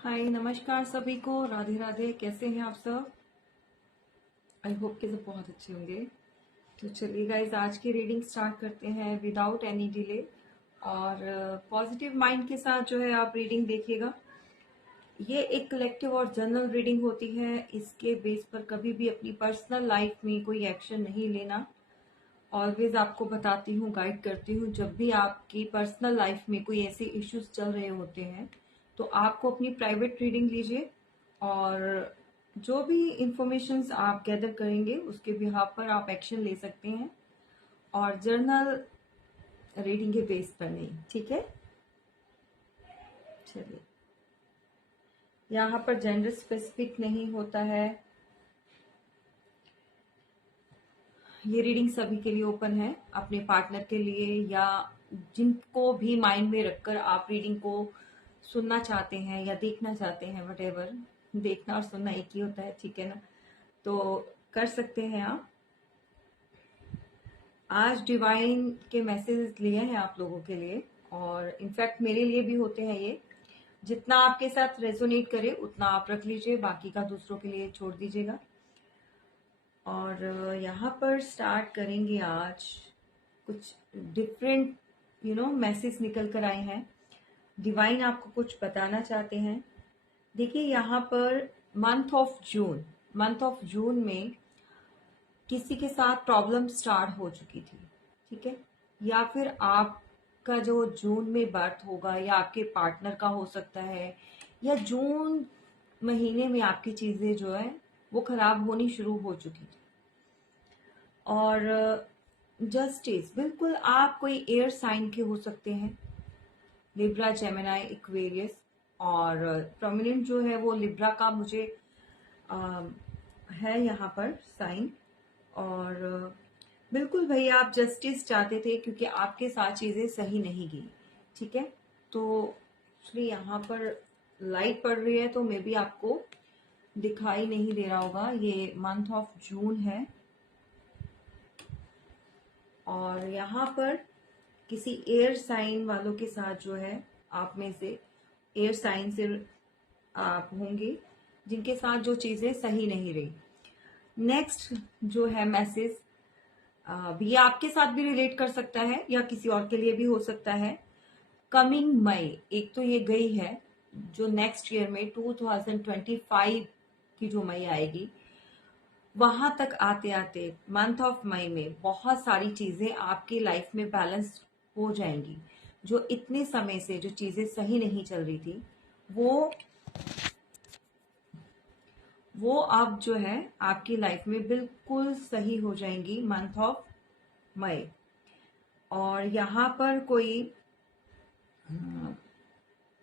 हाय नमस्कार सभी को, राधे राधे। कैसे हैं आप सब? आई होप कि सब बहुत अच्छे होंगे। तो चलिए गाइज, आज की रीडिंग स्टार्ट करते हैं विदाउट एनी डिले। और पॉजिटिव माइंड के साथ जो है आप रीडिंग देखिएगा। ये एक कलेक्टिव और जनरल रीडिंग होती है। इसके बेस पर कभी भी अपनी पर्सनल लाइफ में कोई एक्शन नहीं लेना। ऑलवेज आपको बताती हूँ, गाइड करती हूँ, जब भी आपकी पर्सनल लाइफ में कोई ऐसे इश्यूज चल रहे होते हैं तो आपको अपनी प्राइवेट रीडिंग लीजिए। और जो भी इंफॉर्मेशंस आप गैदर करेंगे उसके बिहाफ पर आप एक्शन ले सकते हैं, और जर्नल रीडिंग के बेस पर नहीं। ठीक है, चलिए। यहाँ पर जेंडर स्पेसिफिक नहीं होता है। ये रीडिंग सभी के लिए ओपन है, अपने पार्टनर के लिए या जिनको भी माइंड में रखकर आप रीडिंग को सुनना चाहते हैं या देखना चाहते हैं। वट देखना और सुनना एक ही होता है, ठीक है ना? तो कर सकते हैं आप। आज डिवाइन के मैसेजेस लिए हैं आप लोगों के लिए, और इनफैक्ट मेरे लिए भी होते हैं ये। जितना आपके साथ रेजोनेट करे उतना आप रख लीजिए, बाकी का दूसरों के लिए छोड़ दीजिएगा। और यहाँ पर स्टार्ट करेंगे आज। कुछ डिफरेंट मैसेज निकल कर आए हैं। डिवाइन आपको कुछ बताना चाहते हैं। देखिए, यहाँ पर मंथ ऑफ जून में किसी के साथ प्रॉब्लम स्टार्ट हो चुकी थी, ठीक है? या फिर आपका जो जून में बर्थ होगा या आपके पार्टनर का हो सकता है, या जून महीने में आपकी चीजें जो है वो खराब होनी शुरू हो चुकी थी। और जस्टिस, बिल्कुल आप कोई एयर साइन के हो सकते हैं, लिब्रा, जेमिनाई, इक्वेरियस। और प्रोमिनेंट जो है वो लिब्रा का मुझे अ, है यहाँ पर साइन। और बिल्कुल भैया, आप जस्टिस चाहते थे क्योंकि आपके साथ चीजें सही नहीं गई, ठीक है? तो एक्चुअली यहाँ पर लाइट पड़ रही है तो मे बी आपको दिखाई नहीं दे रहा होगा। ये मंथ ऑफ जून है, और यहाँ पर किसी एयर साइन वालों के साथ जो है, आप में से एयर साइन से आप होंगे जिनके साथ जो चीजें सही नहीं रही। नेक्स्ट जो है मैसेज, ये आपके साथ भी रिलेट कर सकता है या किसी और के लिए भी हो सकता है। कमिंग मई, एक तो ये गई है, जो नेक्स्ट ईयर में 2025 की जो मई आएगी, वहां तक आते आते मंथ ऑफ मई में बहुत सारी चीजें आपकी लाइफ में बैलेंस हो जाएंगी। जो इतने समय से जो चीजें सही नहीं चल रही थी वो अब जो है आपकी लाइफ में बिल्कुल सही हो जाएंगी मंथ ऑफ मई। और यहाँ पर कोई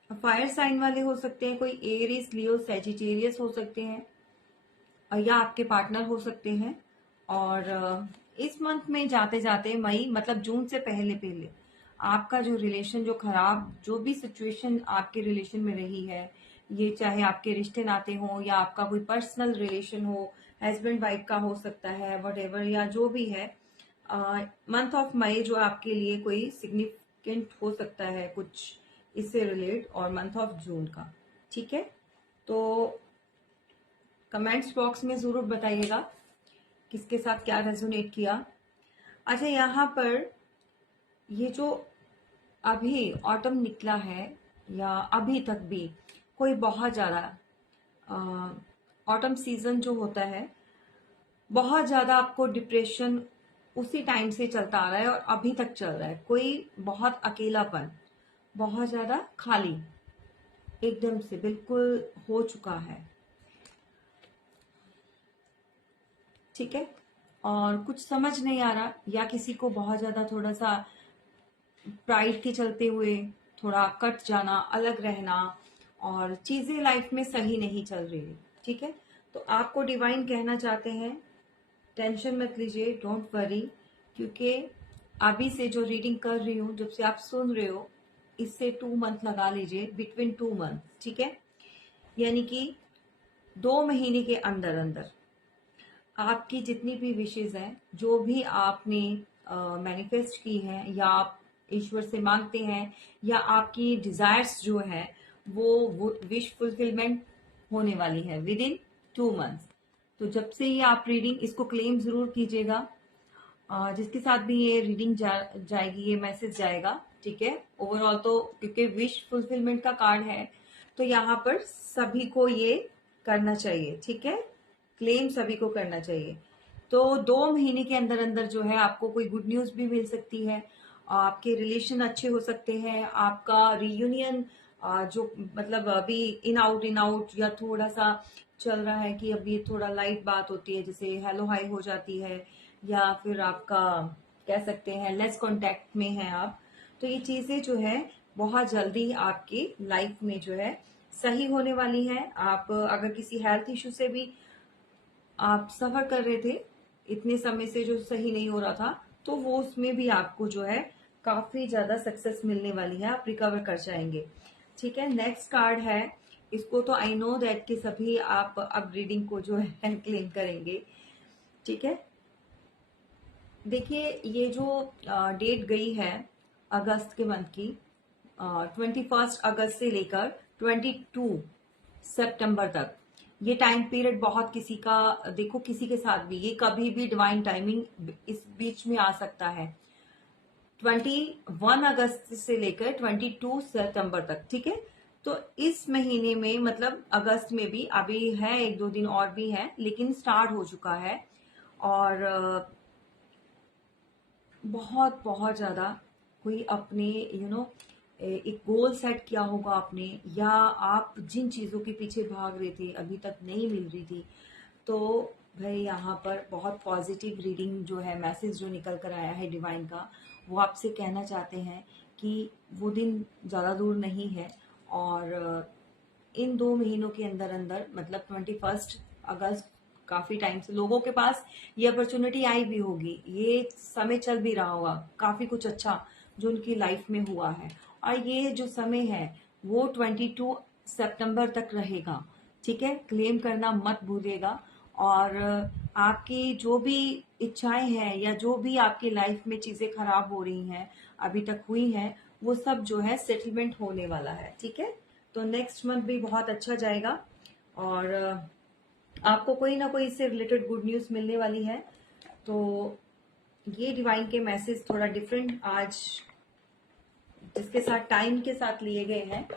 फायर साइन वाले हो सकते हैं, कोई एरिस, लियो, सेजिटेरियस हो सकते हैं, या आपके पार्टनर हो सकते हैं। और इस मंथ में जाते जाते मई मतलब जून से पहले पहले आपका जो रिलेशन, जो खराब जो भी सिचुएशन आपके रिलेशन में रही है, ये चाहे आपके रिश्ते नाते हो या आपका कोई पर्सनल रिलेशन हो, हस्बैंड वाइफ का हो सकता है, वट या जो भी है, मंथ ऑफ मई जो आपके लिए कोई सिग्निफिकेंट हो सकता है कुछ इससे रिलेट, और मंथ ऑफ जून का, ठीक है? तो कमेंट्स बॉक्स में जरूर बताइएगा किसके साथ क्या रेजोनेट किया। अच्छा, यहाँ पर ये जो अभी ऑटम निकला है या अभी तक भी कोई बहुत ज्यादा ऑटम सीजन जो होता है, बहुत ज्यादा आपको डिप्रेशन उसी टाइम से चलता आ रहा है और अभी तक चल रहा है। कोई बहुत अकेलापन, बहुत ज्यादा खाली एकदम से बिल्कुल हो चुका है, ठीक है? और कुछ समझ नहीं आ रहा, या किसी को बहुत ज्यादा थोड़ा सा प्राइड के चलते हुए थोड़ा कट जाना, अलग रहना, और चीजें लाइफ में सही नहीं चल रही, ठीक है? तो आपको डिवाइन कहना चाहते हैं, टेंशन मत लीजिए, डोंट वरी, क्योंकि अभी से जो रीडिंग कर रही हूँ, जब से आप सुन रहे हो, इससे 2 मंथ लगा लीजिए, बिटवीन 2 मंथ, ठीक है? यानी कि 2 महीने के अंदर अंदर आपकी जितनी भी विशेष हैं, जो भी आपने मैनिफेस्ट की हैं या आप ईश्वर से मांगते हैं, या आपकी डिजायर्स जो है वो विश फुलफिलमेंट होने वाली है विद इन 2 मंथ्स। तो जब से ये आप रीडिंग इसको क्लेम जरूर कीजिएगा। जिसके साथ भी ये रीडिंग जाएगी, ये मैसेज जाएगा, ठीक है। ओवरऑल तो क्योंकि विश फुलफिलमेंट का कार्ड है तो यहाँ पर सभी को ये करना चाहिए, ठीक है। क्लेम सभी को करना चाहिए। तो 2 महीने के अंदर अंदर जो है आपको कोई गुड न्यूज भी मिल सकती है, आपके रिलेशन अच्छे हो सकते हैं, आपका रियूनियन जो मतलब अभी इन आउट या थोड़ा सा चल रहा है कि अभी थोड़ा लाइट बात होती है, जैसे हेलो हाई हो जाती है, या फिर आपका कह सकते हैं लेस कांटेक्ट में है आप, तो ये चीजें जो है बहुत जल्दी आपकी लाइफ में जो है सही होने वाली है। आप अगर किसी हेल्थ इशू से भी आप सफर कर रहे थे इतने समय से जो सही नहीं हो रहा था, तो वो उसमें भी आपको जो है काफी ज्यादा सक्सेस मिलने वाली है, आप रिकवर कर जाएंगे, ठीक है। नेक्स्ट कार्ड है, इसको तो आई नो दैट कि सभी आप अब रीडिंग को जो है क्लेम करेंगे, ठीक है। देखिए ये जो डेट गई है अगस्त के मंथ की, 21 अगस्त से लेकर 22 सितंबर तक, ये टाइम पीरियड बहुत किसी का, देखो किसी के साथ भी ये कभी भी डिवाइन टाइमिंग इस बीच में आ सकता है। 21 अगस्त से लेकर 22 सितंबर तक, ठीक है। तो इस महीने में मतलब अगस्त में भी अभी है, 1-2 दिन और भी है, लेकिन स्टार्ट हो चुका है। और बहुत बहुत ज्यादा कोई अपने एक गोल सेट किया होगा आपने, या आप जिन चीजों के पीछे भाग रहे थे अभी तक नहीं मिल रही थी, तो भाई यहाँ पर बहुत पॉजिटिव रीडिंग जो है, मैसेज जो निकल कर आया है डिवाइन का, वो आपसे कहना चाहते हैं कि वो दिन ज्यादा दूर नहीं है। और इन 2 महीनों के अंदर अंदर मतलब 21 अगस्त, काफी टाइम से लोगों के पास ये अपॉर्चुनिटी आई भी होगी, ये समय चल भी रहा होगा, काफी कुछ अच्छा जो उनकी लाइफ में हुआ है। और ये जो समय है वो 22 सितंबर तक रहेगा, ठीक है। क्लेम करना मत भूलिएगा। और आपकी जो भी इच्छाएं हैं या जो भी आपकी लाइफ में चीजें खराब हो रही हैं अभी तक हुई हैं, वो सब जो है सेटलमेंट होने वाला है, ठीक है। तो नेक्स्ट मंथ भी बहुत अच्छा जाएगा और आपको कोई ना कोई इससे रिलेटेड गुड न्यूज मिलने वाली है। तो ये डिवाइन के मैसेज थोड़ा डिफरेंट आज जिसके साथ टाइम के साथ लिए गए हैं,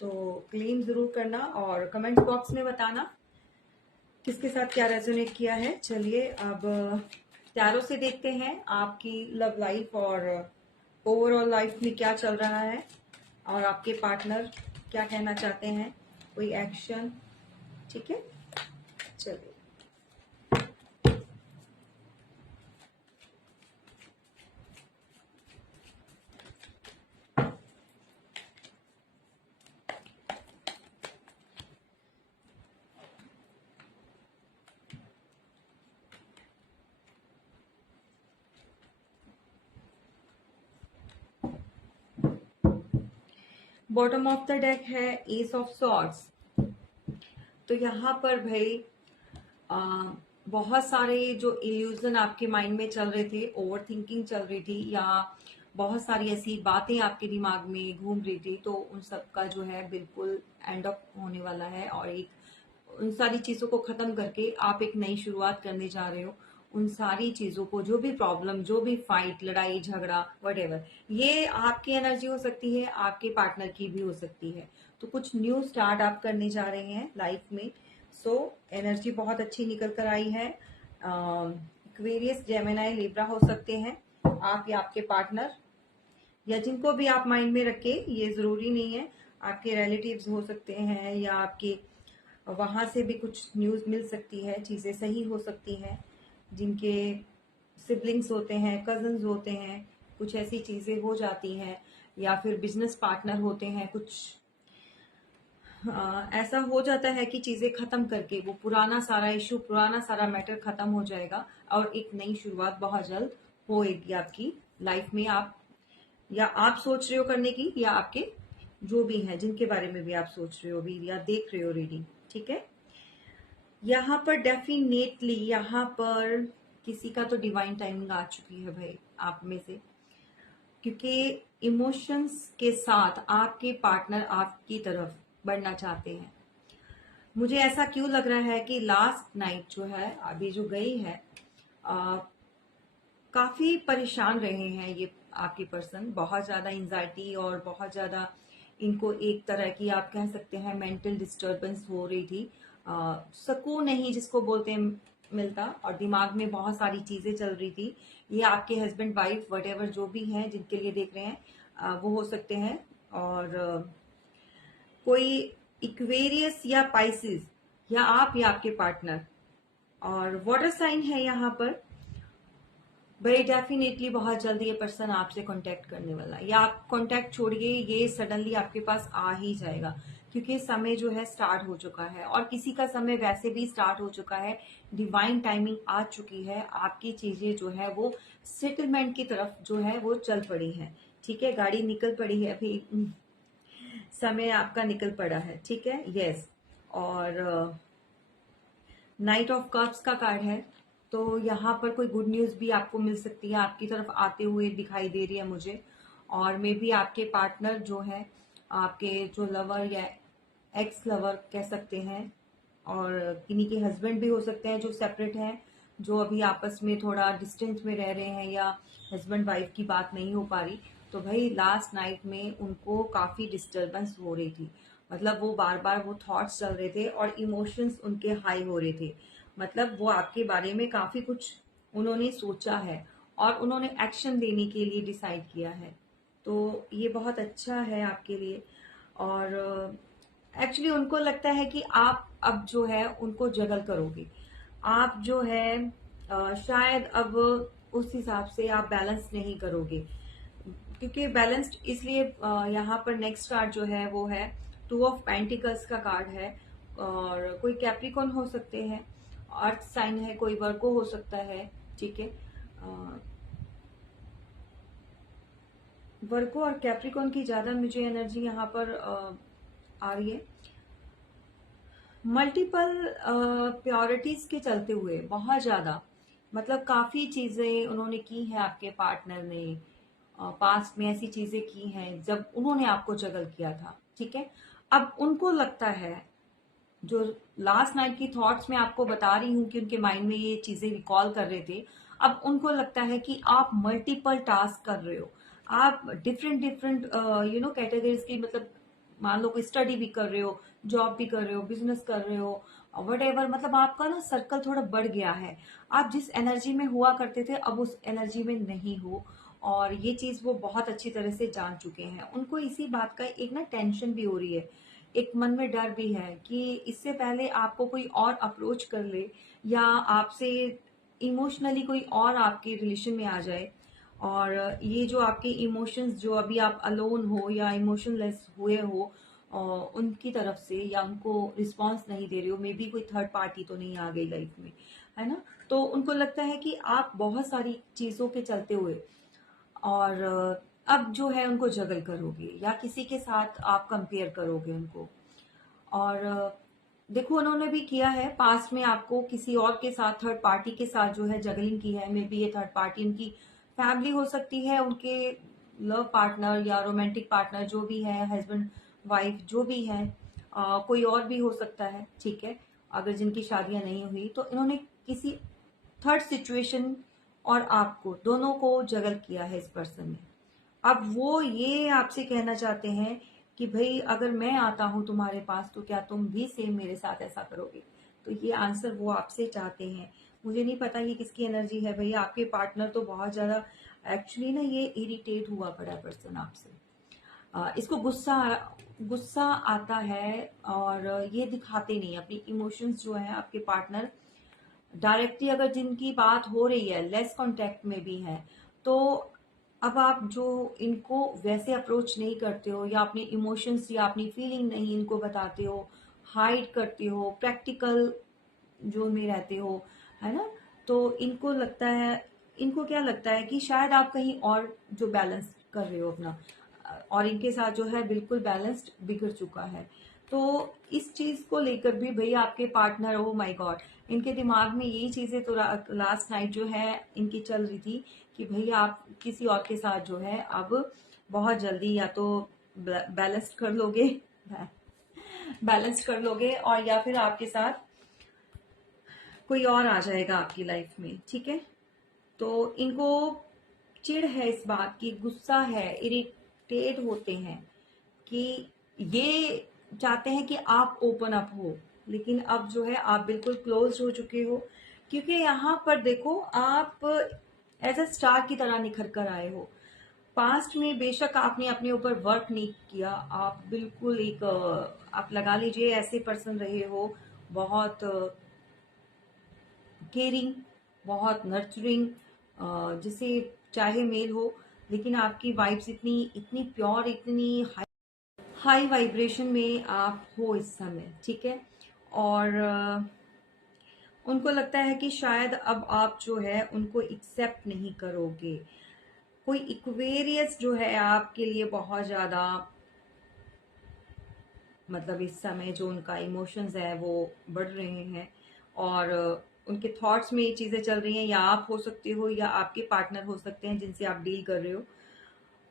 तो क्लेम जरूर करना और कमेंट बॉक्स में बताना किसके साथ क्या रेजोनेट किया है। चलिए अब टैरो से देखते हैं आपकी लव लाइफ और ओवरऑल लाइफ में क्या चल रहा है और आपके पार्टनर क्या कहना चाहते हैं, कोई एक्शन, ठीक है। चलिए बॉटम ऑफ द डेक है एस ऑफ सॉर्ड्स। तो यहाँ पर भाई बहुत सारे जो इल्यूजन आपके माइंड में चल रहे थे, ओवर थिंकिंग चल रही थी, या बहुत सारी ऐसी बातें आपके दिमाग में घूम रही थी, तो उन सब का जो है बिल्कुल एंड अप होने वाला है। और एक उन सारी चीजों को खत्म करके आप एक नई शुरुआत करने जा रहे हो। उन सारी चीजों को, जो भी प्रॉब्लम, जो भी फाइट, लड़ाई झगड़ा, वटेवर, ये आपकी एनर्जी हो सकती है, आपके पार्टनर की भी हो सकती है। तो कुछ न्यू स्टार्ट आप करने जा रहे हैं लाइफ में। सो एनर्जी बहुत अच्छी निकल कर आई है। एक्वेरियस, जेमिनी, लिब्रा हो सकते हैं आप या आपके पार्टनर, या जिनको भी आप माइंड में रखे, ये जरूरी नहीं है, आपके रिलेटिव्स हो सकते हैं, या आपके वहां से भी कुछ न्यूज मिल सकती है, चीजें सही हो सकती हैं, जिनके सिबलिंग्स होते हैं, कजन्स होते हैं, कुछ ऐसी चीजें हो जाती हैं, या फिर बिजनेस पार्टनर होते हैं, कुछ ऐसा हो जाता है कि चीजें खत्म करके वो पुराना सारा इशू, पुराना सारा मैटर खत्म हो जाएगा और एक नई शुरुआत बहुत जल्द होएगी आपकी लाइफ में। आप या आप सोच रहे हो करने की, या आपके जो भी हैं जिनके बारे में भी आप सोच रहे हो भी या देख रहे हो रीडिंग, ठीक है। यहाँ पर डेफिनेटली यहाँ पर किसी का तो डिवाइन टाइमिंग आ चुकी है भाई आप में से, क्योंकि इमोशंस के साथ आपके पार्टनर आपकी तरफ बढ़ना चाहते हैं। मुझे ऐसा क्यों लग रहा है कि लास्ट नाइट जो है अभी जो गई है, काफी परेशान रहे हैं ये आपकी पर्सन। बहुत ज्यादा एंजाइटी और बहुत ज्यादा इनको एक तरह की आप कह सकते हैं मेंटल डिस्टरबेंस हो रही थी। सुकून नहीं जिसको बोलते हैं मिलता, और दिमाग में बहुत सारी चीजें चल रही थी। ये आपके हस्बैंड वाइफ वट जो भी हैं जिनके लिए देख रहे हैं, वो हो सकते हैं। और कोई इक्वेरियस या पाइसिस, या आप या आपके पार्टनर, और वाटर साइन है यहाँ पर। भाई डेफिनेटली बहुत जल्दी ये पर्सन आपसे कांटेक्ट करने वाला है, या आप कांटेक्ट छोड़िए, ये सडनली आपके पास आ ही जाएगा, क्योंकि समय जो है स्टार्ट हो चुका है, और किसी का समय वैसे भी स्टार्ट हो चुका है। डिवाइन टाइमिंग आ चुकी है, आपकी चीजें जो है वो सेटलमेंट की तरफ जो है वो चल पड़ी है। ठीक है, गाड़ी निकल पड़ी है अभी, समय आपका निकल पड़ा है। ठीक है, यस। और नाइट ऑफ कप्स का कार्ड है, तो यहाँ पर कोई गुड न्यूज भी आपको मिल सकती है, आपकी तरफ आते हुए दिखाई दे रही है मुझे। और मे बी आपके पार्टनर जो है, आपके जो लवर या एक्स लवर कह सकते हैं, और किन्हीं के हस्बैंड भी हो सकते हैं जो सेपरेट हैं, जो अभी आपस में थोड़ा डिस्टेंस में रह रहे हैं, या हस्बैंड वाइफ की बात नहीं हो पा रही। तो भाई लास्ट नाइट में उनको काफी डिस्टरबेंस हो रही थी, मतलब वो बार बार वो थॉट्स चल रहे थे और इमोशंस उनके हाई हो रहे थे। मतलब वो आपके बारे में काफी कुछ उन्होंने सोचा है, और उन्होंने एक्शन लेने के लिए डिसाइड किया है। तो ये बहुत अच्छा है आपके लिए। और एक्चुअली उनको लगता है कि आप अब जो है उनको जगल करोगे। आप जो है शायद अब उस हिसाब से आप बैलेंस नहीं करोगे, क्योंकि बैलेंस्ड इसलिए यहाँ पर नेक्स्ट कार्ड जो है वो है 2 ऑफ पेंटिकल्स का कार्ड है। और कोई कैप्रिकॉन हो सकते हैं, अर्थ साइन है, कोई वर्गो हो सकता है। ठीक है, वर्गो और कैप्रिकॉन की ज्यादा मुझे एनर्जी यहाँ पर आ रही है। मल्टीपल प्योरिटीज के चलते हुए बहुत ज्यादा, मतलब काफी चीजें उन्होंने की हैं आपके पार्टनर ने, पास्ट में ऐसी चीजें की हैं जब उन्होंने आपको जगल किया था। ठीक है, अब उनको लगता है, जो लास्ट नाइट की थॉट्स में आपको बता रही हूँ कि उनके माइंड में ये चीजें रिकॉल कर रहे थे, अब उनको लगता है कि आप मल्टीपल टास्क कर रहे हो, आप डिफरेंट डिफरेंट कैटेगरीज की, मतलब मान लो कोई स्टडी भी कर रहे हो, जॉब भी कर रहे हो, बिजनेस कर रहे हो, वट एवर, मतलब आपका ना सर्कल थोड़ा बढ़ गया है। आप जिस एनर्जी में हुआ करते थे अब उस एनर्जी में नहीं हो, और ये चीज वो बहुत अच्छी तरह से जान चुके हैं। उनको इसी बात का एक ना टेंशन भी हो रही है, एक मन में डर भी है कि इससे पहले आपको कोई और अप्रोच कर ले, या आपसे इमोशनली कोई और आपके रिलेशन में आ जाए, और ये जो आपके इमोशंस जो अभी आप अलोन हो या इमोशनलेस हुए हो, उनकी तरफ से, या उनको रिस्पॉन्स नहीं दे रहे हो, मे बी कोई थर्ड पार्टी तो नहीं आ गई लाइफ में, है ना। तो उनको लगता है कि आप बहुत सारी चीजों के चलते हुए, और अब जो है उनको जगल करोगे, या किसी के साथ आप कंपेयर करोगे उनको। और देखो उन्होंने भी किया है पास्ट में, आपको किसी और के साथ, थर्ड पार्टी के साथ जो है जगलिंग की है। मे बी ये थर्ड पार्टी उनकी फैमिली हो सकती है, उनके लव पार्टनर या रोमांटिक पार्टनर जो भी है, हस्बैंड वाइफ जो भी है, कोई और भी हो सकता है। ठीक है, अगर जिनकी शादियां नहीं हुई तो इन्होंने किसी थर्ड सिचुएशन और आपको दोनों को जगल किया है इस पर्सन ने। अब वो ये आपसे कहना चाहते हैं कि भाई अगर मैं आता हूं तुम्हारे पास तो क्या तुम भी सेम मेरे साथ ऐसा करोगे। तो ये आंसर वो आपसे चाहते हैं। मुझे नहीं पता ये किसकी एनर्जी है भाई, आपके पार्टनर तो बहुत ज्यादा एक्चुअली ना ये इरिटेट हुआ पड़ा पर्सन आपसे। इसको गुस्सा गुस्सा आता है, और ये दिखाते नहीं अपनी इमोशंस जो है आपके पार्टनर। डायरेक्टली अगर जिनकी बात हो रही है, लेस कांटेक्ट में भी है, तो अब आप जो इनको वैसे अप्रोच नहीं करते हो, या अपने इमोशंस या अपनी फीलिंग नहीं इनको बताते हो, हाइड करते हो, प्रैक्टिकल जोन में रहते हो, है ना। तो इनको लगता है, इनको क्या लगता है कि शायद आप कहीं और जो बैलेंस कर रहे हो अपना, और इनके साथ जो है बिल्कुल बैलेंस्ड बिगड़ चुका है। तो इस चीज को लेकर भी भाई आपके पार्टनर, ओ माय गॉड, इनके दिमाग में यही चीजें तो लास्ट नाइट जो है इनकी चल रही थी कि भाई आप किसी और के साथ जो है अब बहुत जल्दी या तो बैलेंस कर लोगे बैलेंस कर लोगे, और या फिर आपके साथ कोई और आ जाएगा आपकी लाइफ में, ठीक है। तो इनको चिढ़ है इस बात की, गुस्सा है, इरिटेट होते हैं कि ये चाहते हैं कि आप ओपन अप हो, लेकिन अब जो है आप बिल्कुल क्लोज हो चुके हो। क्योंकि यहाँ पर देखो, आप एज अ स्टार की तरह निखर कर आए हो। पास्ट में बेशक आपने अपने ऊपर वर्क नहीं किया, आप बिल्कुल एक आप लगा लीजिए ऐसे पर्सन रहे हो, बहुत केयरिंग, बहुत नर्चरिंग, जिसे चाहे मेल हो, लेकिन आपकी वाइब्स इतनी इतनी प्योर, इतनी हाई वाइब्रेशन में आप हो इस समय, ठीक है। और उनको लगता है कि शायद अब आप जो है उनको एक्सेप्ट नहीं करोगे। कोई इक्वेरियस जो है आपके लिए बहुत ज्यादा, मतलब इस समय जो उनका इमोशंस है वो बढ़ रहे हैं, और उनके थॉट्स में ये चीजें चल रही हैं, या आप हो सकते हो या आपके पार्टनर हो सकते हैं जिनसे आप डील कर रहे हो।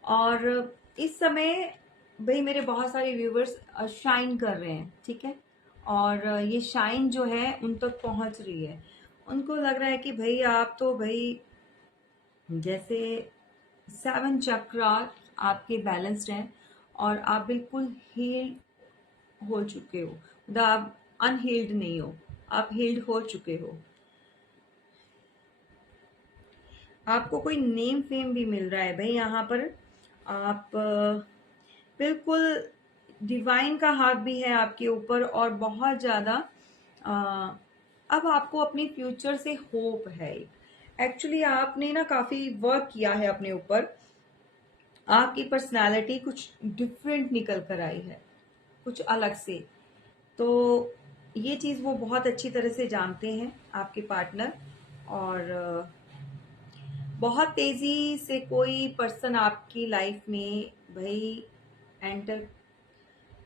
और इस समय भाई मेरे बहुत सारे व्यूवर्स शाइन कर रहे हैं, ठीक है। और ये शाइन जो है उन तक पहुंच रही है। उनको लग रहा है कि भाई आप तो भाई जैसे 7 चक्रा आपके बैलेंस्ड हैं, और आप बिल्कुल हील हो चुके हो, मतलब आप अनहील्ड नहीं हो, आप हील्ड हो चुके हो। आपको कोई नेम फेम भी मिल रहा है भाई यहाँ पर। आप बिल्कुल डिवाइन का हाथ भी है आपके ऊपर, और बहुत ज्यादा अ, अब आपको अपने फ्यूचर से होप है। एक्चुअली आपने ना काफी वर्क किया है अपने ऊपर, आपकी पर्सनालिटी कुछ डिफरेंट निकल कर आई है, कुछ अलग से। तो ये चीज वो बहुत अच्छी तरह से जानते हैं आपके पार्टनर। और बहुत तेजी से कोई पर्सन आपकी लाइफ में भाई एंटर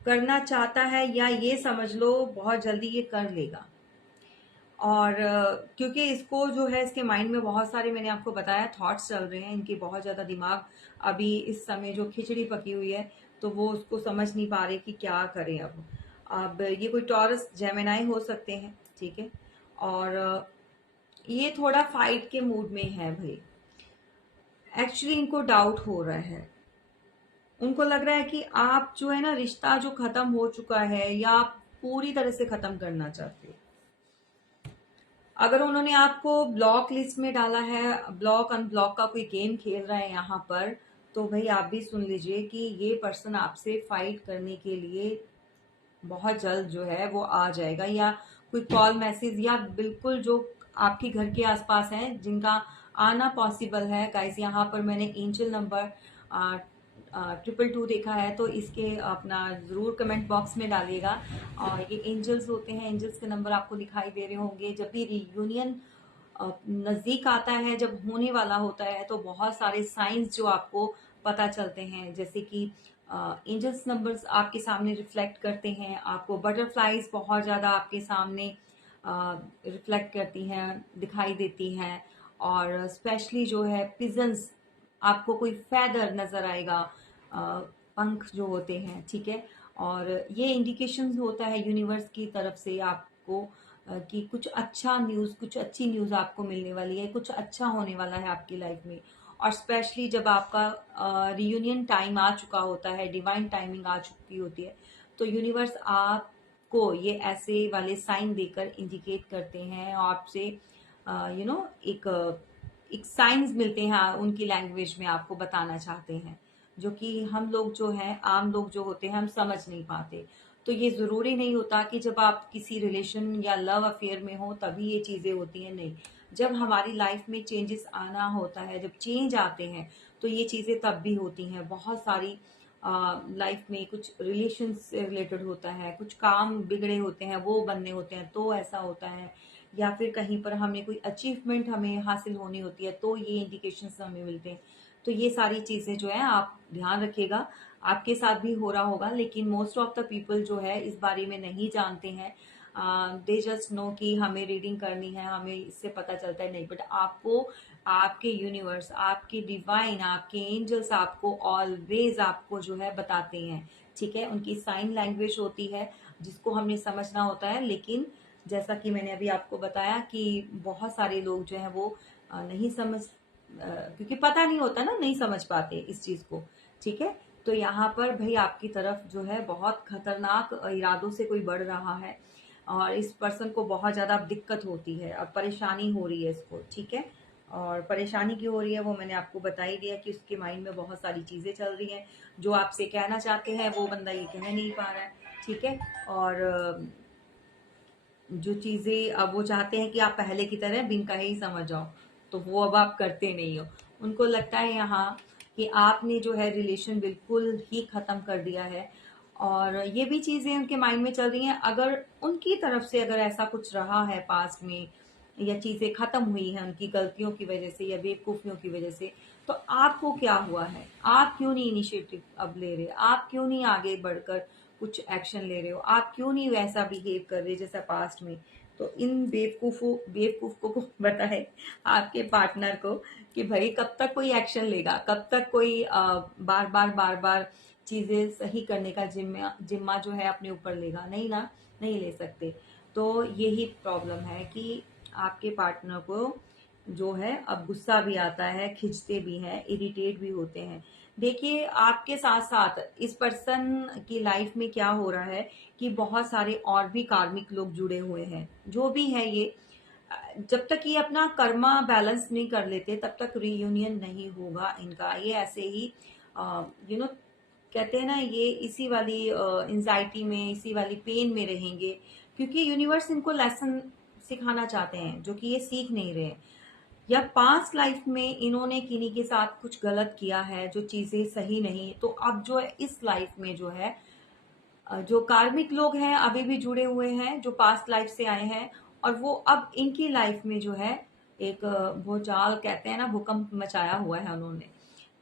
करना चाहता है, या ये समझ लो बहुत जल्दी ये कर लेगा। और क्योंकि इसको जो है इसके माइंड में बहुत सारे, मैंने आपको बताया, थॉट्स चल रहे हैं, इनके बहुत ज्यादा दिमाग अभी इस समय जो खिचड़ी पकी हुई है, तो वो उसको समझ नहीं पा रहे कि क्या करें अब ये कोई टॉरस जेमिनाई हो सकते हैं, ठीक है। और ये थोड़ा फाइट के मूड में है भाई। एक्चुअली इनको डाउट हो रहा है, उनको लग रहा है कि आप जो है ना, रिश्ता जो खत्म हो चुका है, या आप पूरी तरह से खत्म करना चाहते हो। अगर उन्होंने आपको ब्लॉक लिस्ट में डाला है, ब्लॉक अनब्लॉक का कोई गेम खेल रहा है यहाँ पर, तो भाई आप भी सुन लीजिए कि ये पर्सन आपसे फाइट करने के लिए बहुत जल्द जो है वो आ जाएगा, या कोई कॉल मैसेज, या बिल्कुल जो आपके घर के आसपास हैं जिनका आना पॉसिबल है। गाइस यहाँ पर मैंने एंजल नंबर 222 देखा है, तो इसके अपना जरूर कमेंट बॉक्स में डालिएगा। और ये एंजल्स होते हैं, एंजल्स के नंबर आपको दिखाई दे रहे होंगे। जब भी रियूनियन नजदीक आता है, जब होने वाला होता है, तो बहुत सारे साइंस जो आपको पता चलते हैं, जैसे कि एंजल्स नंबर्स आपके सामने रिफ्लेक्ट करते हैं, आपको बटरफ्लाईज बहुत ज्यादा आपके सामने रिफ्लेक्ट करती हैं, दिखाई देती हैं। और स्पेशली जो है पिजन्स, आपको कोई फैदर नजर आएगा, पंख जो होते हैं, ठीक है। और ये इंडिकेशन होता है यूनिवर्स की तरफ से आपको कि कुछ अच्छा न्यूज, कुछ अच्छी न्यूज आपको मिलने वाली है, कुछ अच्छा होने वाला है आपकी लाइफ में। और स्पेशली जब आपका रियूनियन टाइम आ चुका होता है, डिवाइन टाइमिंग आ चुकी होती है, तो यूनिवर्स आपको ये ऐसे वाले साइन देकर इंडिकेट करते हैं, आपसे एक एक साइंस मिलते हैं, उनकी लैंग्वेज में आपको बताना चाहते हैं, जो कि हम लोग जो हैं, आम लोग जो होते हैं, हम समझ नहीं पाते। तो ये जरूरी नहीं होता कि जब आप किसी रिलेशन या लव अफेयर में हो तभी ये चीजें होती हैं, नहीं। जब हमारी लाइफ में चेंजेस आना होता है, जब चेंज आते हैं, तो ये चीजें तब भी होती हैं। बहुत सारी लाइफ में कुछ रिलेशन से रिलेटेड होता है, कुछ काम बिगड़े होते हैं, वो बनने होते हैं, तो ऐसा होता है। या फिर कहीं पर हमें कोई अचीवमेंट हमें हासिल होनी होती है, तो ये इंडिकेशंस हमें मिलते हैं। तो ये सारी चीजें जो है आप ध्यान रखिएगा, आपके साथ भी हो रहा होगा, लेकिन मोस्ट ऑफ द पीपल जो है इस बारे में नहीं जानते हैं। दे जस्ट नो कि हमें रीडिंग करनी है, हमें इससे पता चलता है, नहीं। बट आपको आपके यूनिवर्स, आपके डिवाइन, आपके एंजल्स आपको ऑलवेज आपको जो है बताते हैं, ठीक है। उनकी साइन लैंग्वेज होती है, जिसको हमने समझना होता है। लेकिन जैसा कि मैंने अभी आपको बताया कि बहुत सारे लोग जो है वो नहीं समझ, क्योंकि पता नहीं होता ना, नहीं समझ पाते इस चीज को। ठीक है, तो यहाँ पर भाई आपकी तरफ जो है बहुत खतरनाक इरादों से कोई बढ़ रहा है, और इस पर्सन को बहुत ज्यादा अब दिक्कत होती है, अब परेशानी हो रही है इसको। ठीक है, और परेशानी क्यों हो रही है वो मैंने आपको बता ही दिया कि उसके माइंड में बहुत सारी चीजें चल रही हैं, जो आपसे कहना चाहते हैं वो बंदा ये कह नहीं पा रहा है। ठीक है, और जो चीजें अब वो चाहते हैं कि आप पहले की तरह बिन कहे ही समझ जाओ, तो वो अब आप करते नहीं हो। उनको लगता है यहाँ कि आपने जो है रिलेशन बिल्कुल ही खत्म कर दिया है, और ये भी चीजें उनके माइंड में चल रही हैं। अगर उनकी तरफ से अगर ऐसा कुछ रहा है पास्ट में, या चीजें खत्म हुई हैं उनकी गलतियों की वजह से या बेवकूफियों की वजह से, तो आपको क्या हुआ है? आप क्यों नहीं इनिशिएटिव अब ले रहे? आप क्यों नहीं आगे बढ़कर कुछ एक्शन ले रहे हो? आप क्यों नहीं वैसा बिहेव कर रहे जैसा पास्ट में? तो इन बेवकूफ को पता है आपके पार्टनर को कि भाई कब तक कोई एक्शन लेगा, कब तक कोई बार बार चीजें सही करने का जिम्मा जो है अपने ऊपर लेगा? नहीं ना, नहीं ले सकते। तो यही प्रॉब्लम है कि आपके पार्टनर को जो है अब गुस्सा भी आता है, खिंचते भी हैं, इरिटेट भी होते हैं। देखिए, आपके साथ साथ इस पर्सन की लाइफ में क्या हो रहा है कि बहुत सारे और भी कार्मिक लोग जुड़े हुए हैं। जो भी है ये, जब तक ये अपना कर्मा बैलेंस नहीं कर लेते तब तक रीयूनियन नहीं होगा इनका। ये ऐसे ही कहते हैं ना, ये इसी वाली एंजाइटी में, इसी वाली पेन में रहेंगे, क्योंकि यूनिवर्स इनको लेसन सिखाना चाहते हैं जो कि ये सीख नहीं रहे। या पास्ट लाइफ में इन्होंने किन्हीं के साथ कुछ गलत किया है, जो चीजें सही नहीं, तो अब जो है इस लाइफ में जो है जो कार्मिक लोग हैं अभी भी जुड़े हुए हैं, जो पास्ट लाइफ से आए हैं, और वो अब इनकी लाइफ में जो है एक भूचाल, कहते हैं ना, भूकंप मचाया हुआ है उन्होंने।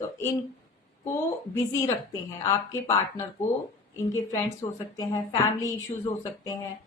तो इनको बिजी रखते हैं, आपके पार्टनर को। इनके फ्रेंड्स हो सकते हैं, फैमिली इश्यूज हो सकते हैं,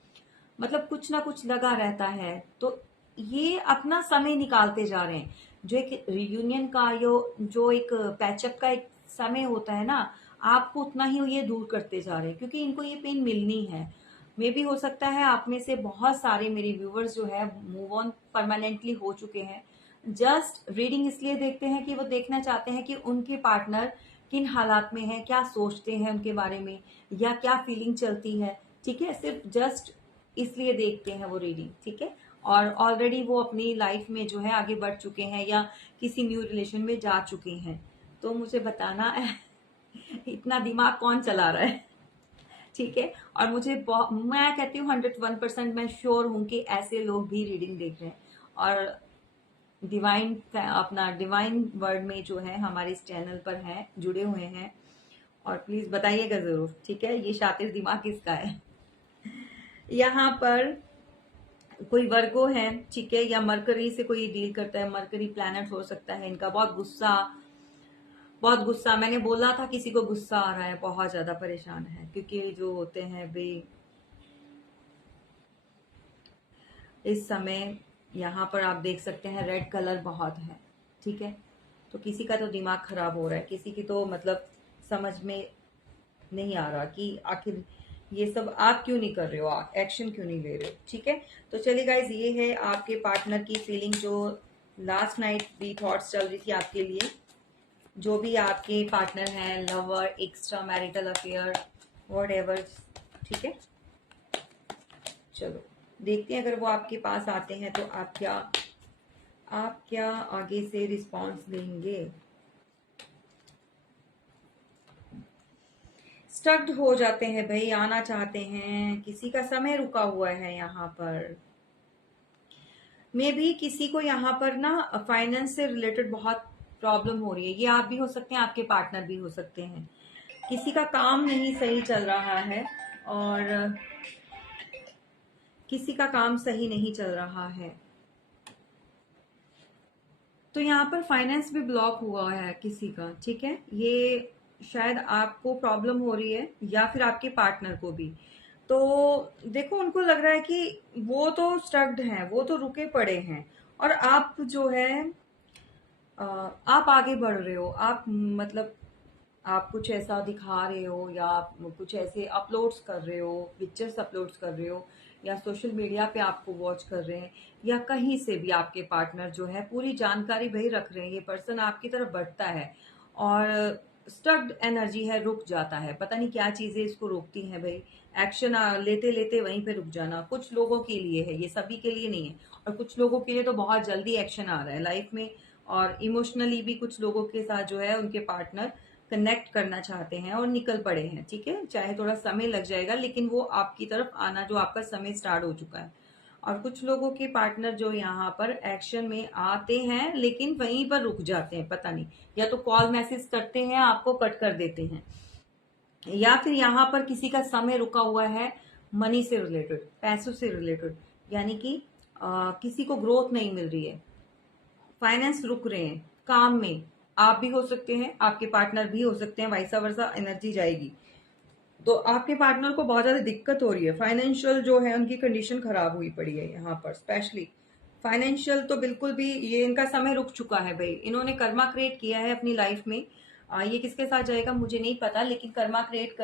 मतलब कुछ ना कुछ लगा रहता है। तो ये अपना समय निकालते जा रहे हैं। जो एक रियूनियन का जो एक पैचअप का एक समय होता है ना, आपको उतना ही ये दूर करते जा रहे हैं, क्योंकि इनको ये पेन मिलनी है। मे भी हो सकता है आप में से बहुत सारे मेरे व्यूवर्स जो है मूव ऑन परमानेंटली हो चुके हैं। जस्ट रीडिंग इसलिए देखते हैं कि वो देखना चाहते हैं कि उनके पार्टनर किन हालात में है, क्या सोचते हैं उनके बारे में, या क्या फीलिंग चलती है। ठीक है, सिर्फ जस्ट इसलिए देखते हैं वो रीडिंग। ठीक है, और ऑलरेडी वो अपनी लाइफ में जो है आगे बढ़ चुके हैं या किसी न्यू रिलेशन में जा चुके हैं। तो मुझे बताना इतना दिमाग कौन चला रहा है? ठीक है, और मैं कहती हूँ 101% मैं श्योर हूँ कि ऐसे लोग भी रीडिंग देख रहे हैं, और अपना डिवाइन वर्ड में जो है हमारे इस चैनल पर हैं, जुड़े हुए हैं। और प्लीज बताइएगा जरूर। ठीक है, ये शातिर दिमाग किसका है? यहाँ पर कोई वर्गो है, ठीक है, या मरकरी से कोई डील करता है, मरकरी प्लैनेट हो सकता है इनका। बहुत गुस्सा, मैंने बोला था किसी को गुस्सा आ रहा है, बहुत ज्यादा परेशान है, क्योंकि जो होते हैं वे इस समय यहाँ पर आप देख सकते हैं रेड कलर बहुत है। ठीक है, तो किसी का तो दिमाग खराब हो रहा है, किसी की तो मतलब समझ में नहीं आ रहा कि आखिर ये सब आप क्यों नहीं कर रहे हो, आप एक्शन क्यों नहीं ले रहे हो। ठीक है, तो चलिए गाइज, ये है आपके पार्टनर की फीलिंग, जो लास्ट नाइट भी थॉट्स चल रही थी आपके लिए। जो भी आपके पार्टनर हैं, lover, extra marital affair, whatever. ठीक है, चलो देखते हैं अगर वो आपके पास आते हैं तो आप क्या आगे से रिस्पॉन्स देंगे। स्टक्ड हो जाते हैं भाई, आना चाहते हैं, किसी का समय रुका हुआ है यहाँ पर। मे भी किसी को यहाँ पर ना फाइनेंस से रिलेटेड बहुत प्रॉब्लम हो रही है। ये आप भी हो सकते हैं, आपके पार्टनर भी हो सकते हैं। किसी का काम नहीं सही चल रहा है, और किसी का काम सही नहीं चल रहा है। तो यहाँ पर फाइनेंस भी ब्लॉक हुआ है किसी का। ठीक है, ये शायद आपको प्रॉब्लम हो रही है, या फिर आपके पार्टनर को भी। तो देखो, उनको लग रहा है कि वो तो स्टक्ड हैं, वो तो रुके पड़े हैं, और आप जो है आप आगे बढ़ रहे हो। आप मतलब आप कुछ ऐसा दिखा रहे हो या आप कुछ ऐसे अपलोड्स कर रहे हो, पिक्चर्स अपलोड्स कर रहे हो, या सोशल मीडिया पे आपको वॉच कर रहे हैं, या कहीं से भी आपके पार्टनर जो है पूरी जानकारी भाई रख रहे हैं, ये पर्सन आपकी तरफ बढ़ता है और स्टक्ड एनर्जी है, रुक जाता है, पता नहीं क्या चीजें इसको रोकती हैं भाई। एक्शन लेते लेते वहीं पे रुक जाना कुछ लोगों के लिए है, ये सभी के लिए नहीं है। और कुछ लोगों के लिए तो बहुत जल्दी एक्शन आ रहा है लाइफ में, और इमोशनली भी कुछ लोगों के साथ जो है उनके पार्टनर कनेक्ट करना चाहते हैं और निकल पड़े हैं, ठीक है, चाहे थोड़ा समय लग जाएगा लेकिन वो आपकी तरफ आना, जो आपका समय स्टार्ट हो चुका है। और कुछ लोगों के पार्टनर जो यहाँ पर एक्शन में आते हैं लेकिन वहीं पर रुक जाते हैं, पता नहीं, या तो कॉल मैसेज करते हैं आपको कट कर देते हैं, या फिर यहाँ पर किसी का समय रुका हुआ है मनी से रिलेटेड, पैसों से रिलेटेड, यानी कि किसी को ग्रोथ नहीं मिल रही है, फाइनेंस रुक रहे हैं, काम में आप भी हो सकते हैं, आपके पार्टनर भी हो सकते हैं, वाइसा वर्सा एनर्जी जाएगी। तो आपके पार्टनर को बहुत ज्यादा दिक्कत हो रही है, फाइनेंशियल जो है उनकी कंडीशन खराब हुई पड़ी है यहाँ पर स्पेशली। फाइनेंशियल तो बिल्कुल भी, ये इनका समय रुक चुका है भाई, इन्होंने कर्मा क्रिएट किया है अपनी लाइफ में। ये किसके साथ जाएगा मुझे नहीं पता, लेकिन कर्मा क्रिएट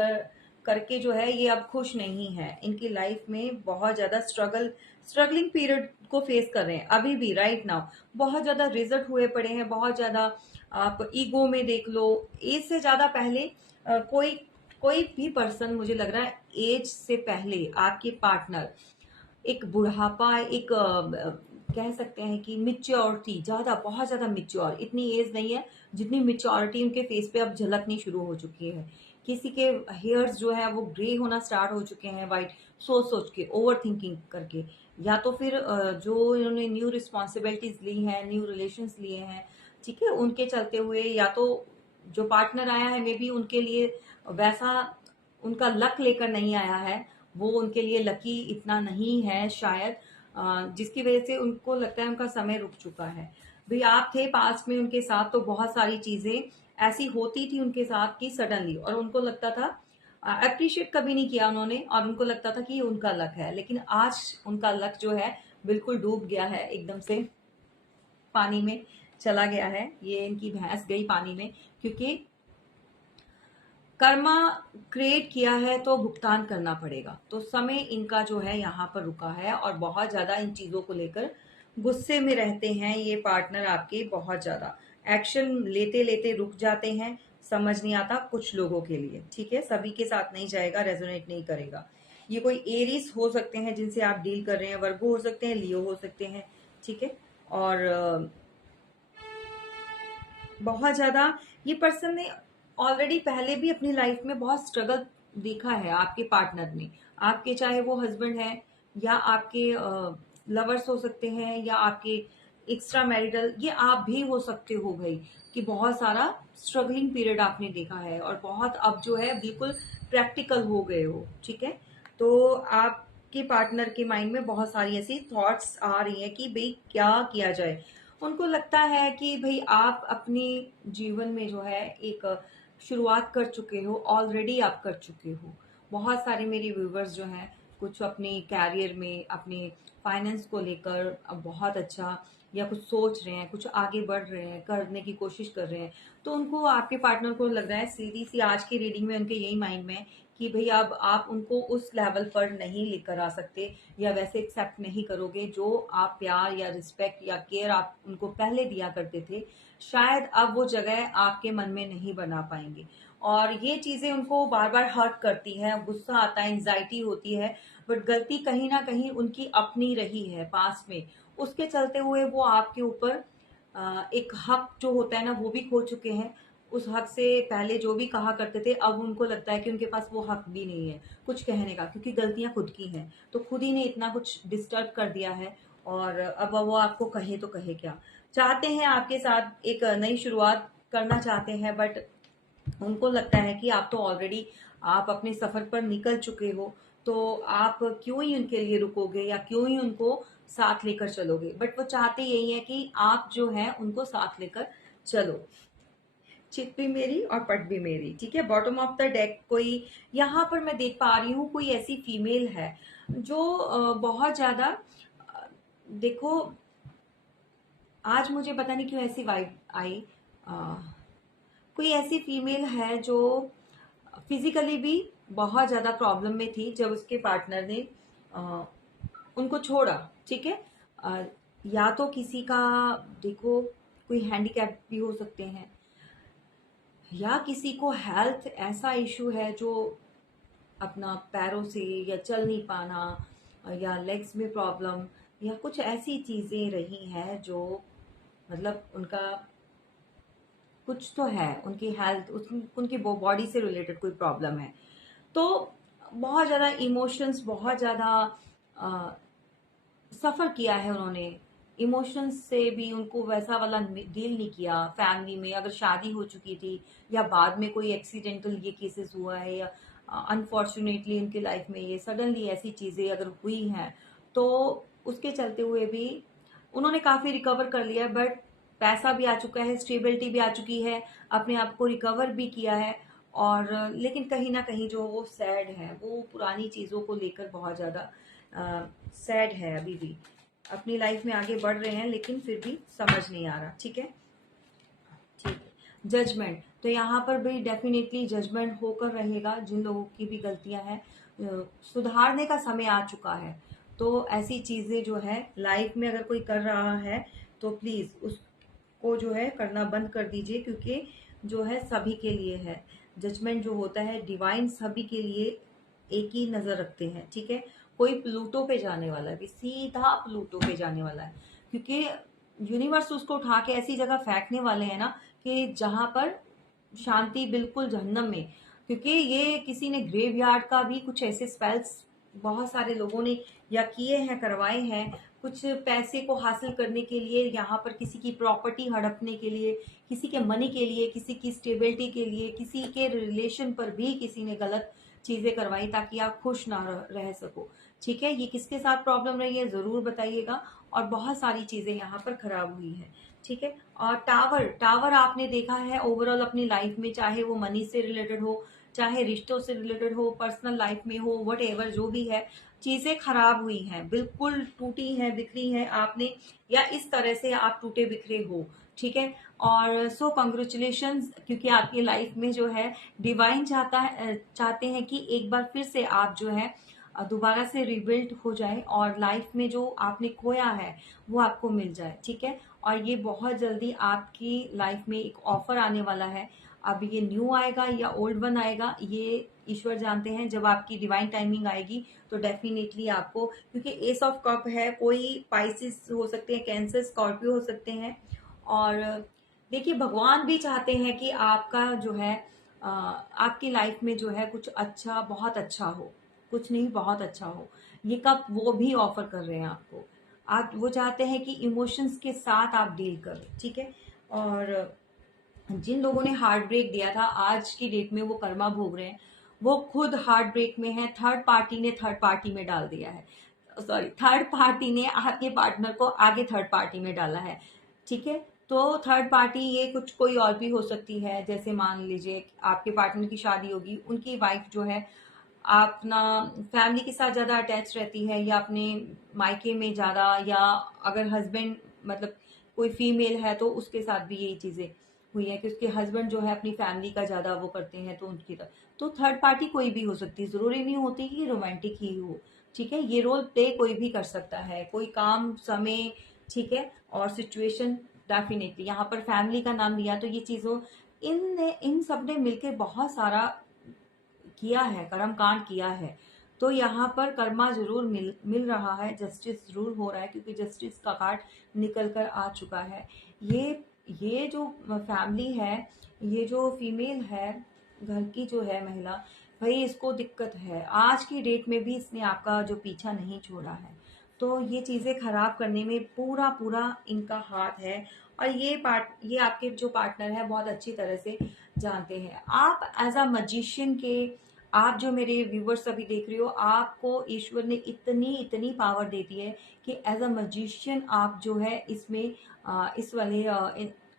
करके जो है ये अब खुश नहीं है, इनकी लाइफ में बहुत ज्यादा स्ट्रगलिंग पीरियड को फेस कर रहे हैं अभी भी राइट नाउ। बहुत ज्यादा रिजल्ट हुए पड़े हैं, बहुत ज्यादा, आप ईगो में देख लो, एज से ज्यादा पहले कोई कोई भी पर्सन, मुझे लग रहा है एज से पहले आपके पार्टनर एक बुढ़ापा, एक कह सकते हैं कि मिच्योरिटी, ज्यादा, बहुत ज्यादा मिच्योर, इतनी एज नहीं है जितनी मिच्योरिटी उनके फेस पे अब झलकनी शुरू हो चुकी है। किसी के हेयर्स जो है वो ग्रे होना स्टार्ट हो चुके हैं, वाइट, सोच सोच के, ओवर थिंकिंग करके, या तो फिर जो इन्होंने न्यू रिस्पॉन्सिबिलिटीज ली हैं, न्यू रिलेशंस लिए हैं, ठीक है, उनके चलते हुए, या तो जो पार्टनर आया है मे बी उनके लिए वैसा उनका लक लेकर नहीं आया है, वो उनके लिए लकी इतना नहीं है शायद, जिसकी वजह से उनको लगता है उनका समय रुक चुका है। भाई आप थे पास में उनके साथ तो बहुत सारी चीजें ऐसी होती थी उनके साथ की सडनली, और उनको लगता था, अप्रिशिएट कभी नहीं किया उन्होंने, और उनको लगता था कि ये उनका लक है, लेकिन आज उनका लक जो है बिल्कुल डूब गया है, एकदम से पानी में चला गया है, ये इनकी भैंस गई पानी में, क्योंकि कर्मा क्रिएट किया है तो भुगतान करना पड़ेगा। तो समय इनका जो है यहाँ पर रुका है, और बहुत ज्यादा इन चीजों को लेकर गुस्से में रहते हैं ये पार्टनर आपके, बहुत ज्यादा एक्शन लेते लेते रुक जाते हैं, समझ नहीं आता कुछ लोगों के लिए, ठीक है, सभी के साथ नहीं जाएगा, रेजोनेट नहीं करेगा। ये कोई एरीज हो सकते हैं जिनसे आप डील कर रहे हैं, वर्गो हो सकते हैं, लियो हो सकते हैं, ठीक है। और बहुत ज्यादा ये पर्सन ने ऑलरेडी पहले भी अपनी लाइफ में बहुत स्ट्रगल देखा है आपके पार्टनर ने, आपके, चाहे वो हस्बैंड है या आपके लवर्स हो सकते हैं, या आपके एक्स्ट्रा मैरिटल, ये आप भी हो सकते हो भाई, कि बहुत सारा स्ट्रगलिंग पीरियड आपने देखा है और बहुत अब जो है बिल्कुल प्रैक्टिकल हो गए हो, ठीक है। तो आपके पार्टनर के माइंड में बहुत सारी ऐसी थॉट्स आ रही हैं कि भाई क्या किया जाए। उनको लगता है कि भाई आप अपनी जीवन में जो है एक शुरुआत कर चुके हो, ऑलरेडी आप कर चुके हो। बहुत सारे मेरे व्यूवर्स जो हैं कुछ अपने कैरियर में, अपने फाइनेंस को लेकर अब बहुत अच्छा, या कुछ सोच रहे हैं, कुछ आगे बढ़ रहे हैं, करने की कोशिश कर रहे हैं, तो उनको, आपके पार्टनर को लग रहा है, सीधी सी आज की रीडिंग में उनके यही माइंड में है कि भाई अब आप उनको उस लेवल पर नहीं लेकर आ सकते, या वैसे एक्सेप्ट नहीं करोगे जो आप प्यार या रिस्पेक्ट या केयर आप उनको पहले दिया करते थे, शायद अब वो जगह आपके मन में नहीं बना पाएंगे। और ये चीजें उनको बार बार हर्ट करती है, गुस्सा आता है, एंजाइटी होती है, बट गलती कहीं ना कहीं उनकी अपनी रही है पास में, उसके चलते हुए वो आपके ऊपर एक हक जो होता है ना वो भी खो चुके हैं। उस हक से पहले जो भी कहा करते थे, अब उनको लगता है कि उनके पास वो हक भी नहीं है कुछ कहने का, क्योंकि गलतियां खुद की हैं, तो खुद ही ने इतना कुछ डिस्टर्ब कर दिया है, और अब वो आपको कहे तो कहे क्या। चाहते हैं आपके साथ एक नई शुरुआत करना चाहते हैं, बट उनको लगता है कि आप तो ऑलरेडी, आप अपने सफर पर निकल चुके हो, तो आप क्यों ही उनके लिए रुकोगे, या क्यों ही उनको साथ लेकर चलोगे। बट वो चाहते यही है कि आप जो है उनको साथ लेकर चलो। चित भी मेरी और पट भी मेरी, ठीक है। बॉटम ऑफ द डेक कोई यहाँ पर मैं देख पा रही हूँ, कोई ऐसी फीमेल है जो बहुत ज्यादा, देखो, आज मुझे पता नहीं क्यों ऐसी वाइब आई, कोई ऐसी फीमेल है जो फिजिकली भी बहुत ज्यादा प्रॉब्लम में थी जब उसके पार्टनर ने अ, उनको छोड़ा, ठीक है। अ, या तो किसी का, देखो, कोई हैंडीकैप भी हो सकते हैं, या किसी को हेल्थ ऐसा इशू है जो अपना पैरों से या चल नहीं पाना, या लेग्स में प्रॉब्लम, या कुछ ऐसी चीजें रही हैं जो मतलब उनका कुछ तो है, उनकी हेल्थ, उनकी बॉडी से रिलेटेड कोई प्रॉब्लम है। तो बहुत ज़्यादा इमोशंस, बहुत ज़्यादा सफ़र किया है उन्होंने। इमोशंस से भी उनको वैसा वाला डील नहीं किया। फैमिली में अगर शादी हो चुकी थी या बाद में कोई एक्सीडेंटल ये केसेस हुआ है, या अनफॉर्चुनेटली उनकी लाइफ में ये सडनली ऐसी चीज़ें अगर हुई हैं, तो उसके चलते हुए भी उन्होंने काफ़ी रिकवर कर लिया, बट पैसा भी आ चुका है, स्टेबिलिटी भी आ चुकी है, अपने आप को रिकवर भी किया है। और लेकिन कहीं ना कहीं जो वो सैड है, वो पुरानी चीज़ों को लेकर बहुत ज़्यादा सैड है। अभी भी अपनी लाइफ में आगे बढ़ रहे हैं लेकिन फिर भी समझ नहीं आ रहा, ठीक है। ठीक है, जजमेंट, तो यहाँ पर भी डेफिनेटली जजमेंट होकर रहेगा। जिन लोगों की भी गलतियां हैं, सुधारने का समय आ चुका है। तो ऐसी चीजें जो है लाइफ में अगर कोई कर रहा है तो प्लीज उसको जो है करना बंद कर दीजिए, क्योंकि जो है सभी के लिए है। जजमेंट जो होता है डिवाइन सभी के लिए एक ही नजर रखते हैं, ठीक है। कोई प्लूटो पे जाने वाला है, भी सीधा प्लूटो पे जाने वाला है, क्योंकि यूनिवर्स उसको उठा के ऐसी जगह फेंकने वाले हैं ना कि जहां पर शांति बिल्कुल जहन्नम में। क्योंकि ये किसी ने ग्रेवयार्ड का भी कुछ ऐसे स्पेल्स बहुत सारे लोगों ने या किए हैं, करवाए हैं, कुछ पैसे को हासिल करने के लिए, यहाँ पर किसी की प्रॉपर्टी हड़पने के लिए, किसी के मनी के लिए, किसी की स्टेबिलिटी के लिए, किसी के रिलेशन पर भी किसी ने गलत चीजें करवाई ताकि आप खुश ना रह सको, ठीक है। ये किसके साथ प्रॉब्लम रही है जरूर बताइएगा। और बहुत सारी चीजें यहाँ पर खराब हुई है, ठीक है। और टावर, टावर आपने देखा है ओवरऑल अपनी लाइफ में, चाहे वो मनी से रिलेटेड हो, चाहे रिश्तों से रिलेटेड हो, पर्सनल लाइफ में हो, वट एवर जो भी है, चीजें खराब हुई हैं, बिल्कुल टूटी हैं, बिखरी हैं आपने, या इस तरह से आप टूटे बिखरे हो, ठीक है। और सो कॉन्ग्रेचुलेशन, क्योंकि आपकी लाइफ में जो है डिवाइन चाहते हैं कि एक बार फिर से आप जो है दोबारा से रिबिल्ड हो जाए और लाइफ में जो आपने खोया है वो आपको मिल जाए, ठीक है। और ये बहुत जल्दी आपकी लाइफ में एक ऑफर आने वाला है। अब ये न्यू आएगा या ओल्ड वन आएगा ये ईश्वर जानते हैं। जब आपकी डिवाइन टाइमिंग आएगी तो डेफिनेटली आपको, क्योंकि एस ऑफ कप है, कोई पाइसिस हो सकते हैं, कैंसर, स्कॉर्पियो हो सकते हैं। और देखिए भगवान भी चाहते हैं कि आपका जो है आपकी लाइफ में जो है कुछ अच्छा, बहुत अच्छा हो, कुछ नहीं बहुत अच्छा हो। ये कप वो भी ऑफर कर रहे हैं आपको। आप वो चाहते हैं कि इमोशंस के साथ आप डील करें, ठीक है। और जिन लोगों ने हार्ट ब्रेक दिया था आज की डेट में वो कर्मा भोग रहे हैं। वो खुद हार्ट ब्रेक में है, थर्ड पार्टी ने थर्ड पार्टी में डाल दिया है, सॉरी, थर्ड पार्टी ने आपके पार्टनर को आगे थर्ड पार्टी में डाला है, ठीक है। तो थर्ड पार्टी ये कुछ कोई और भी हो सकती है। जैसे मान लीजिए आपके पार्टनर की शादी होगी, उनकी वाइफ जो है अपना फैमिली के साथ ज्यादा अटैच रहती है, या अपने मायके में ज्यादा, या अगर हस्बैंड मतलब कोई फीमेल है तो उसके साथ भी यही चीजें हुई है कि उसके हस्बैंड जो है अपनी फैमिली का ज्यादा वो करते हैं, तो उनकी तरफ तो थर्ड पार्टी कोई भी हो सकती है, जरूरी नहीं होती कि रोमांटिक ही हो, ठीक है। ये रोल प्ले कोई भी कर सकता है, कोई काम, समय, ठीक है, और सिचुएशन। डेफिनेटली यहाँ पर फैमिली का नाम लिया तो ये चीजों, इन सब ने मिलकर बहुत सारा किया है, कर्म कांड किया है। तो यहाँ पर कर्मा जरूर मिल रहा है, जस्टिस जरूर हो रहा है, क्योंकि जस्टिस का कार्ड निकल कर आ चुका है। ये जो फैमिली है, ये जो फीमेल है, घर की जो है महिला, भाई इसको दिक्कत है, आज की डेट में भी इसने आपका जो पीछा नहीं छोड़ा है। तो ये चीजें खराब करने में पूरा पूरा इनका हाथ है। और ये आपके जो पार्टनर है बहुत अच्छी तरह से जानते हैं। आप एज अ मजिशियन के, आप जो मेरे व्यूवर्स अभी देख रहे हो, आपको ईश्वर ने इतनी इतनी पावर दे दी है कि एज अ मजिशियन आप जो है इसमें इस वाले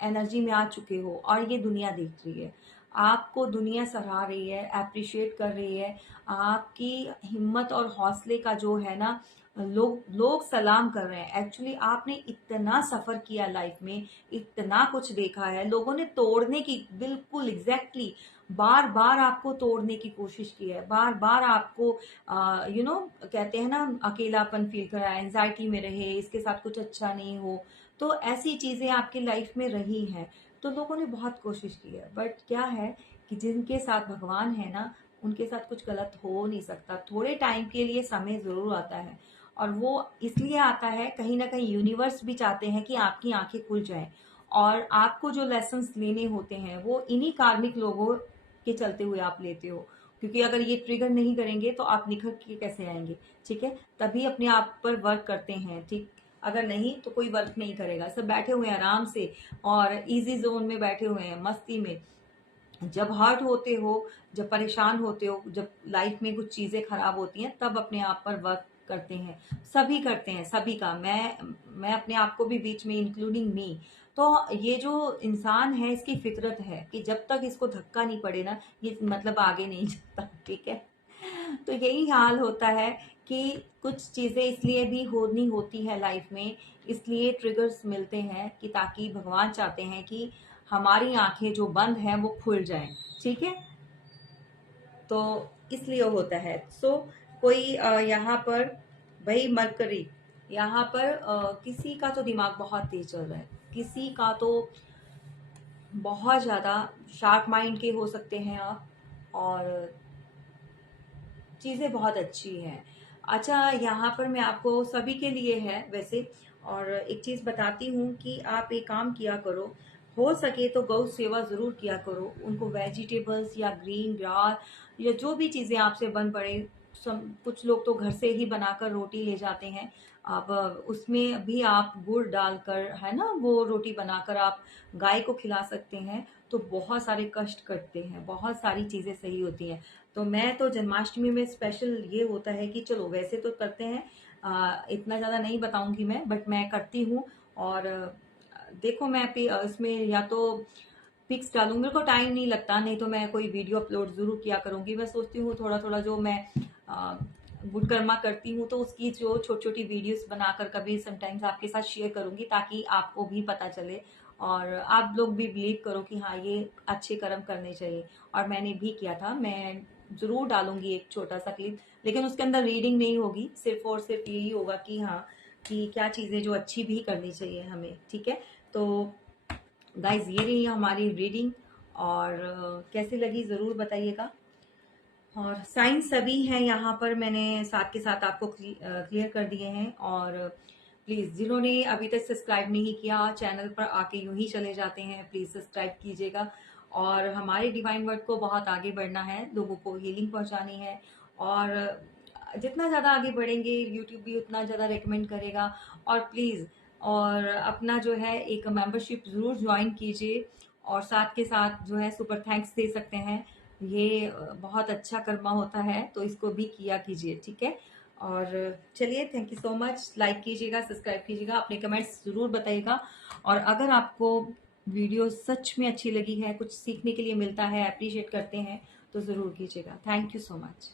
एनर्जी में आ चुके हो और ये दुनिया देख रही है। आपको दुनिया सराह रही है, अप्रिशिएट कर रही है। आपकी हिम्मत और हौसले का जो है ना, लोग लोग सलाम कर रहे हैं। एक्चुअली आपने इतना सफर किया लाइफ में, इतना कुछ देखा है, लोगों ने तोड़ने की, बिल्कुल एग्जैक्टली बार बार आपको तोड़ने की कोशिश की है, बार बार आपको कहते हैं ना, अकेलापन फील करा, एंजाइटी में रहे, इसके साथ कुछ अच्छा नहीं हो, तो ऐसी चीजें आपकी लाइफ में रही हैं। तो लोगों ने बहुत कोशिश की है, बट क्या है कि जिनके साथ भगवान है ना, उनके साथ कुछ गलत हो नहीं सकता। थोड़े टाइम के लिए समय जरूर आता है, और वो इसलिए आता है, कहीं ना कहीं यूनिवर्स भी चाहते हैं कि आपकी आंखें खुल जाएं, और आपको जो लेसन्स लेने होते हैं वो इन्हीं कार्मिक लोगों के चलते हुए आप लेते हो। क्योंकि अगर ये ट्रिगर नहीं करेंगे तो आप निखर के कैसे आएंगे? ठीक है, तभी अपने आप पर वर्क करते हैं। ठीक, अगर नहीं तो कोई वर्क नहीं करेगा। सब बैठे हुए हैं आराम से और इजी जोन में बैठे हुए हैं, मस्ती में। जब हर्ट होते हो, जब परेशान होते हो, जब लाइफ में कुछ चीजें खराब होती हैं, तब अपने आप पर वर्क करते हैं। सभी करते हैं, सभी का। मैं अपने आप को भी बीच में, इंक्लूडिंग मी। तो ये जो इंसान है, इसकी फितरत है कि जब तक इसको धक्का नहीं पड़े ना, ये मतलब आगे नहीं जाता। ठीक है, तो यही हाल होता है कि कुछ चीजें इसलिए भी होनी होती है लाइफ में, इसलिए ट्रिगर्स मिलते हैं कि ताकि भगवान चाहते हैं कि हमारी आंखें जो बंद हैं वो खुल जाएं। ठीक है, तो इसलिए होता है। सो कोई यहाँ पर, भाई मरकरी, यहाँ पर किसी का तो दिमाग बहुत तेज चल रहा है, किसी का तो बहुत ज्यादा शार्प माइंड के हो सकते हैं आप, और चीज़ें बहुत अच्छी हैं। अच्छा, यहाँ पर मैं आपको सभी के लिए है वैसे, और एक चीज़ बताती हूँ कि आप एक काम किया करो, हो सके तो गौ सेवा ज़रूर किया करो। उनको वेजिटेबल्स या ग्रीन ग्रास या जो भी चीज़ें आपसे बन पड़े, कुछ लोग तो घर से ही बनाकर रोटी ले जाते हैं। अब उसमें भी आप गुड़ डालकर, है ना, वो रोटी बनाकर आप गाय को खिला सकते हैं। तो बहुत सारे कष्ट कटते हैं, बहुत सारी चीज़ें सही होती हैं। तो मैं तो जन्माष्टमी में स्पेशल ये होता है कि चलो वैसे तो करते हैं, इतना ज़्यादा नहीं बताऊंगी मैं, बट मैं करती हूँ। और देखो मैं इसमें या तो पिक्स डालूंगी, मेरे को टाइम नहीं लगता, नहीं तो मैं कोई वीडियो अपलोड जरूर किया करूंगी। मैं सोचती हूँ थोड़ा थोड़ा जो मैं गुड कर्मा करती हूँ, तो उसकी जो छोटी छोटी वीडियोस बनाकर कभी समटाइम्स आपके साथ शेयर करूंगी, ताकि आपको भी पता चले और आप लोग भी बिलीव करो कि हाँ, ये अच्छे कर्म करने चाहिए। और मैंने भी किया था। मैं जरूर डालूंगी एक छोटा सा क्लिप, लेकिन उसके अंदर रीडिंग नहीं होगी, सिर्फ और सिर्फ यही होगा कि हाँ, कि क्या चीजें जो अच्छी भी करनी चाहिए हमें। ठीक है, तो गाइज ये रही हमारी रीडिंग, और कैसी लगी ज़रूर बताइएगा। और साइंस सभी हैं यहाँ पर, मैंने साथ के साथ आपको क्लियर कर दिए हैं। और प्लीज़ जिन्होंने अभी तक सब्सक्राइब नहीं किया, चैनल पर आके यूं ही चले जाते हैं, प्लीज़ सब्सक्राइब कीजिएगा। और हमारे डिवाइन वर्ड को बहुत आगे बढ़ना है, लोगों को हीलिंग पहुंचानी है। और जितना ज़्यादा आगे बढ़ेंगे, यूट्यूब भी उतना ज़्यादा रिकमेंड करेगा। और प्लीज़, और अपना जो है एक मेंबरशिप ज़रूर ज्वाइन कीजिए, और साथ के साथ जो है सुपर थैंक्स दे सकते हैं। ये बहुत अच्छा कर्मा होता है, तो इसको भी किया कीजिए। ठीक है, और चलिए, thank you so much. Like कीजिएगा, सब्सक्राइब कीजिएगा, अपने कमेंट्स ज़रूर बताइएगा। और अगर आपको वीडियो सच में अच्छी लगी है, कुछ सीखने के लिए मिलता है, अप्रिशिएट करते हैं, तो ज़रूर कीजिएगा। Thank you so much.